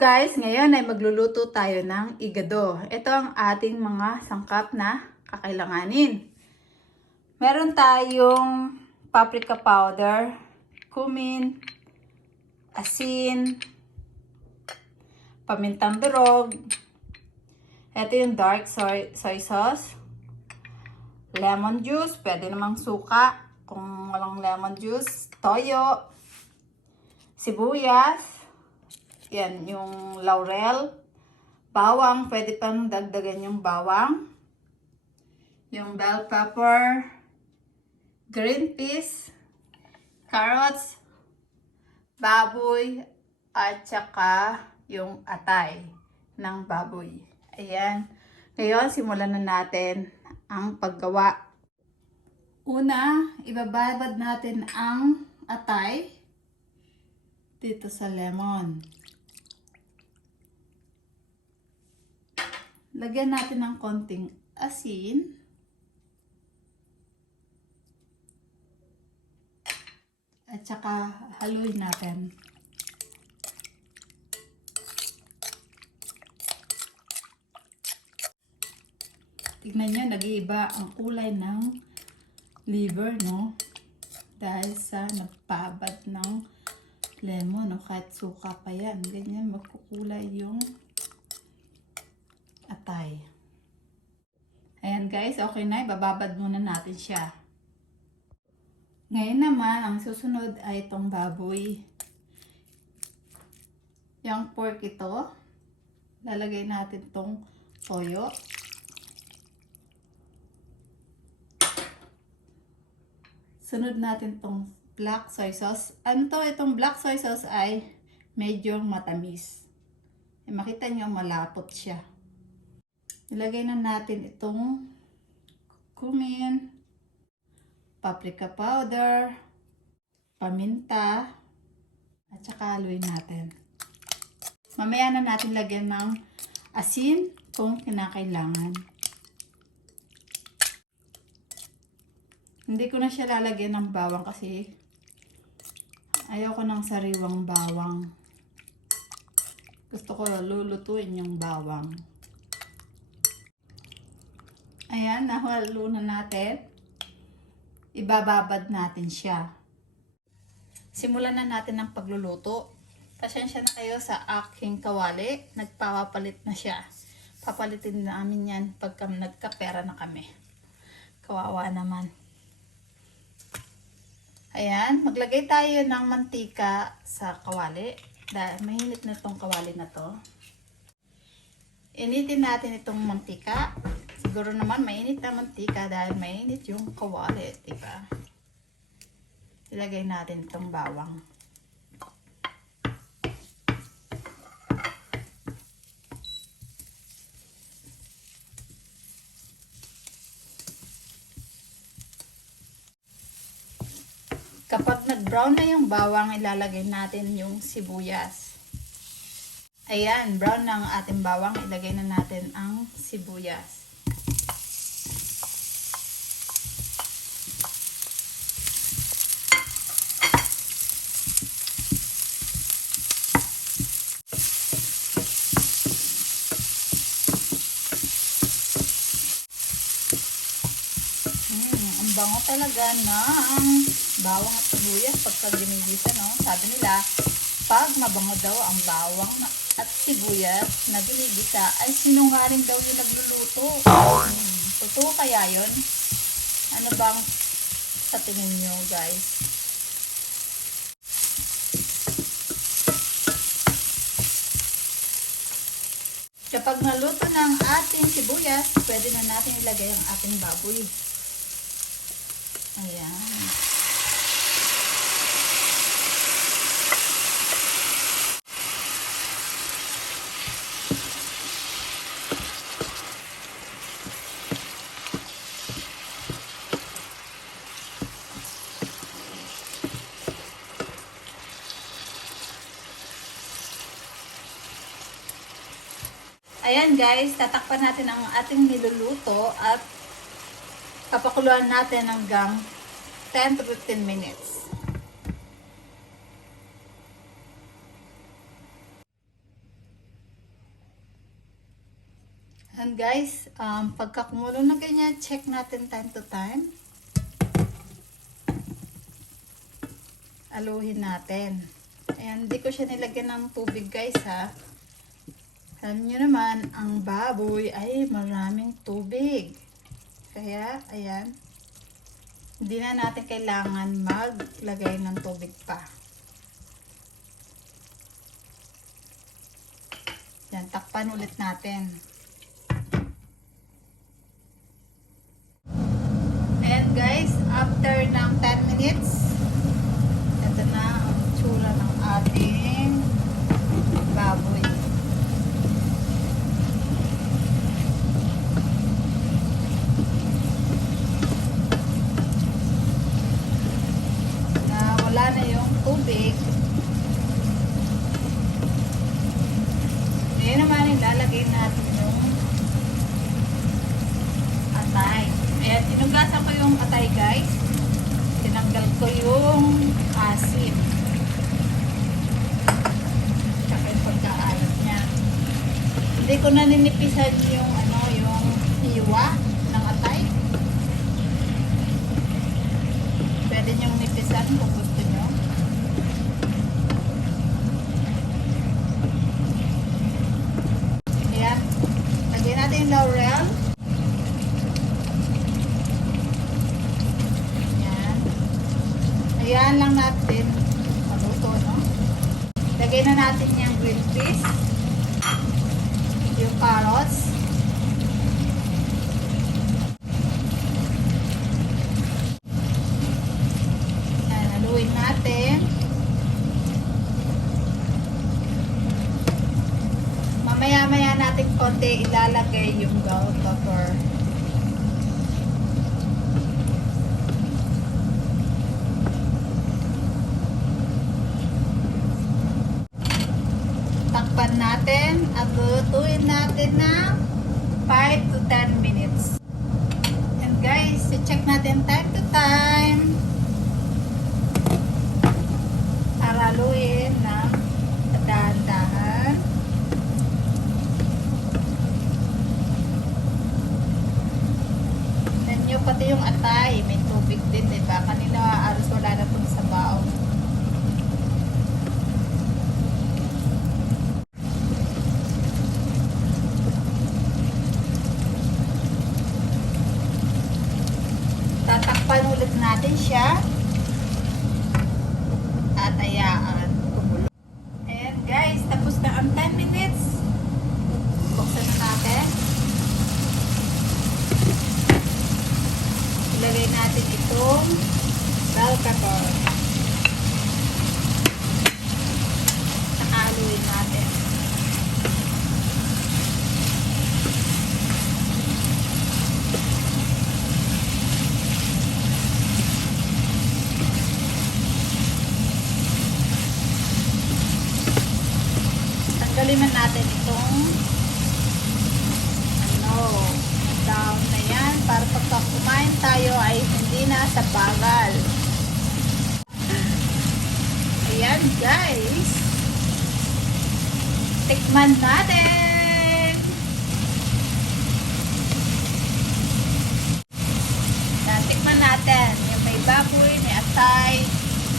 guys, ngayon ay magluluto tayo ng igado. Ito ang ating mga sangkap na kakailanganin. Meron tayong paprika powder, cumin, asin, pamintang durog. Ito yung dark soy sauce, lemon juice, pwede namang suka kung walang lemon juice, toyo, sibuyas. Yan, yung laurel, bawang, pwede pang dagdagan yung bawang, yung bell pepper, green peas, carrots, baboy, at saka yung atay ng baboy. Ayan. Ngayon, simulan na natin ang paggawa. Una, ibababad natin ang atay dito sa lemon. Lagyan natin ng konting asin. At saka haluin natin. Tignan nyo, nag-iiba ang kulay ng liver, no? Dahil sa nagpabad ng lemon, no? Kahit suka pa yan. Ganyan magkukulay yung atay. Ayan guys, okay na. Ibababad muna natin siya. Ngayon naman, ang susunod ay itong baboy. Yung pork ito. Lalagay natin itong toyo. Sunod natin itong black soy sauce. Ano to? Itong black soy sauce ay medyo matamis. Makita nyo, malapot siya. Ilagay na natin itong cumin, paprika powder, paminta, at saka haluin natin. Mamaya na natin lagyan ng asin kung kinakailangan. Hindi ko na siya lalagyan ng bawang kasi ayoko ng sariwang bawang. Gusto ko lulutuin yung bawang. Ayan, nahalo na natin. Ibababad natin siya. Simulan na natin ang pagluluto. Pasensya na kayo sa aking kawali. Nagpapapalit na siya. Papalitin namin yan pagka nagkapera na kami. Kawawa naman. Ayan, maglagay tayo ng mantika sa kawali. Dahil mahinit na itong kawali na to. Initin natin itong mantika. Siguro naman mainit na mantika dahil mainit yung kawali, diba? Ilagay natin itong bawang. Kapag nag-brown na yung bawang, ilalagay natin yung sibuyas. Ayan, brown na ang ating bawang, ilagay na natin ang sibuyas. Ang bango talaga ng bawang at sibuyas pagka ginigisa, no? Sabi nila, pag mabango daw ang bawang at sibuyas na ginigisa, ay sinungaling daw yung nagluluto. Totoo kaya yun? Ano bang sa tingin nyo, guys? Kapag naluto na ang ating sibuyas, pwede na natin ilagay ang ating baboy. Ayan. Ayan guys, tatakpan natin ang ating niluluto at papakuluan natin hanggang 10 to 15 minutes. And guys, pagka kumulo na ganyan, check natin time to time. Aluhin natin. Ayan, hindi ko siya nilagyan ng tubig guys ha. Alam nyo naman, ang baboy ay maraming tubig. Kaya, ayan. Hindi na natin kailangan maglagay ng tubig pa. Yan, takpan ulit natin. And guys, after ng 10 minutes, ito na ang tsura ng ating baboy. Wala na yung tubig. Ngayon naman ilalagay natin yung atay. Ayan, tinugasan ko yung atay guys. Tinanggal ko yung asin. Tsaka yung pagkaalat niya. Hindi ko na ninipisan yung yung hiwa ng atay. Pwede niyong nipisan kung gusto nyo. Ayan. Lagyan natin yung laurel. Ayan. Ayan lang natin maluto, no? Lagyan na natin yung green peas. Yung carrots. Natin. Mamaya-maya natin konti ilalagay yung bell pepper. Takpan natin at lutuin natin ng 5 to 10 minutes. And guys, check natin time to time. Araluin na dahan-dahan. Tignan nyo pati yung atay, may tubig din, diba? Kanina aros wala na itong sabaw. Tatakpan ulit natin siya. Atayaan kumulo. Ayan guys, tapos na ang 10 minutes. Buksan na natin. Ilagay natin itong bell pepper. Nakaluin natin. Tanggalin natin itong down na yan para pagka kumain tayo ay hindi na sa bagal. Ayan guys, tikman natin. Tikman natin yung may baboy, may atay,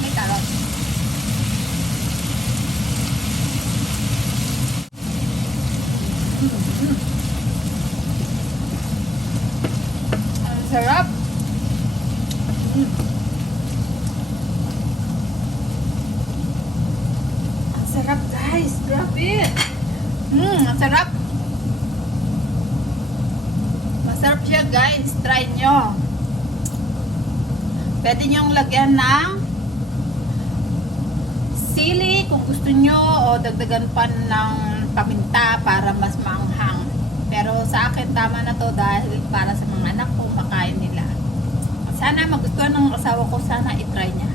may carrot. Ang sarap. Ang sarap guys, grabe. Ang sarap. Masarap siya guys, try nyo. Pwede nyong lagyan ng sili kung gusto nyo o dagdagan pa ng paminta para mas maanghang. Pero sa akin tama na to dahil para sa mga anak ko makain nila. Sana magustuhan ng asawa ko, sana i-try niya.